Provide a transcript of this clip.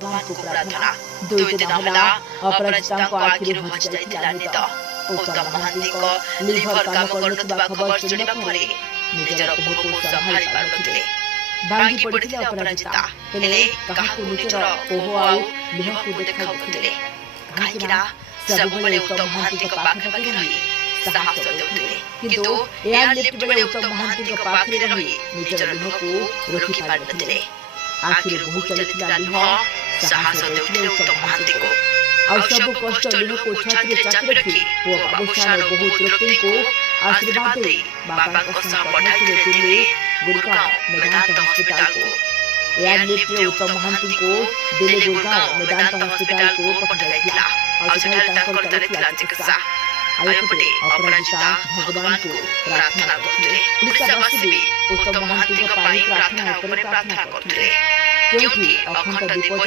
भगवान को प्रार्थना। 2 दिन होला अपराजिता को आखिर हज जाइतिला निद। उत्तम महांती को लिभर काम करनुवा खबर सुनिबा परे निजर कोहको संभाळि पारुनथिले। भांगी पड़िथिले अपराजिता, हेले काहाको निजर कोह आउ लिभको देखाउथिले। काहिकिना सबुबले उत्तम महांती को पाखे रही साहस देउथिले, किंतु एयार लिफ्ट बेले उत्तम महांती को पाखे रही निजर लिभको रोकी पारुनथिले। आखिर बहुत चलिथिला लिह साहस देउथिले उत्तम महांती को। और सब कष्ट लिहको छाती चापी रखी वो बाबूशान बहुत रोटी को आशीर्वाद दे बाबा को साथ पठाइथिले दिल्ली गुड़गांव मेदांत हॉस्पिटल को। एयार लिफ्ट रे उत्तम महांती को दिल्ली गुड़गांव मेदांत हॉस्पिटल को पठाइथिला और सेठारे तांकर करथिला चिकित्सा। आयोपटे अपराजिता भगवान को प्रार्थना करथिले। ओडिशावासी भी उत्तम महांती को पाई प्रार्थना उपरे प्रार्थना करथिले, क्योंकि अखंड दीप